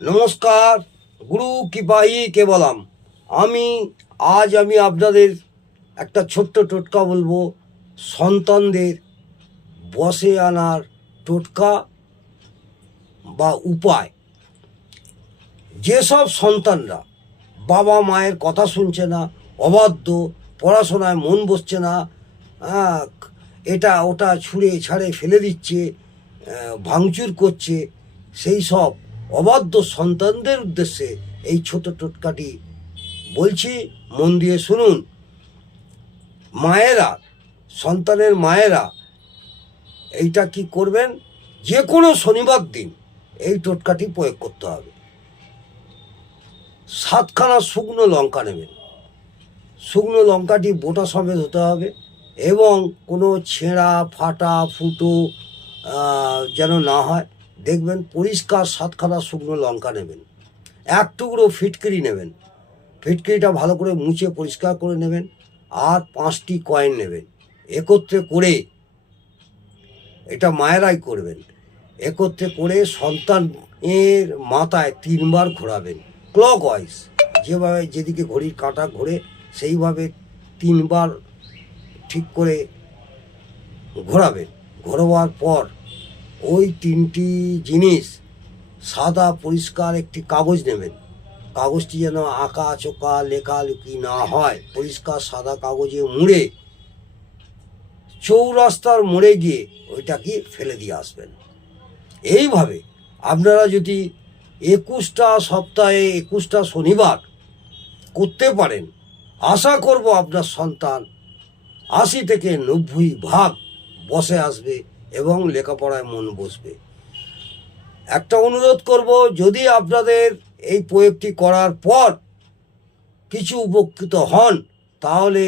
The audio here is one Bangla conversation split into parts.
নমস্কার, গুরু কৃপাহি কেবলম। আজ আমি আপনাদের একটা ছোট্ট টোটকা বলবো, সন্তানদের বশে আনার টোটকা বা উপায়। যেসব সন্তানরা বাবা মায়ের কথা শুনছে না, অবাধ্য, পড়াশোনায় মন বসছে না, এটা ওটা ছুঁড়ে ছাড়ে ফেলে দিচ্ছে, ভাঙচুর করছে, সেই সব অবাধ্য সন্তানদের উদ্দেশ্যে এই ছোট টোটকাটি বলছি, মন দিয়ে শুনুন। সন্তানের মায়েরা এইটা কি করবেন, যে কোনো শনিবার দিন এই টোটকাটি প্রয়োগ করতে হবে। 7খানা শুকনো লঙ্কা নেবেন। শুকনো লঙ্কাটি বোটা সমেত হতে হবে এবং কোনো ছেঁড়া ফাটা ফুটো যেন না হয়। দেখবেন পরিষ্কার 7খানা শুকনো লঙ্কা নেবেন। এক টুকরো ফিটকিরি নেবেন। ফিটকিরিটা ভালো করে মুছে পরিষ্কার করে নেবেন। আর 5টি কয়েন নেবেন। একত্রে করে, এটা মায়েরাই করবেন, একত্রে করে সন্তানের মাথায় 3বার ঘোরাবেন, ক্লকওয়াইজ, যেভাবে যেদিকে ঘড়ির কাঁটা ঘোরে সেইভাবে 3বার ঠিক করে ঘোরাবেন। ঘোরাবার পর ওই 3টি জিনিস সাদা পরিষ্কার একটি কাগজ নেবেন। কাগজটি যেন আঁকা চোকা লেখালেখি না হয়, পরিষ্কার সাদা কাগজে মুড়ে চৌরাস্তার মোড়ে গিয়ে ওইটাকে ফেলে দিয়ে আসবেন। এইভাবে আপনারা যদি 21টা সপ্তাহে 21টা শনিবার করতে পারেন, আশা করব আপনার সন্তান 80 থেকে 90% বসে আসবে এবং লেখাপড়ায় মন বসবে। একটা অনুরোধ করব, যদি আপনাদের এই প্রয়োগটি করার পর কিছু উপকৃত হন তাহলে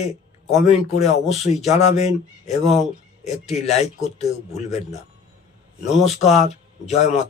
কমেন্ট করে অবশ্যই জানাবেন এবং একটি লাইক করতেও ভুলবেন না। নমস্কার, জয় মাতা।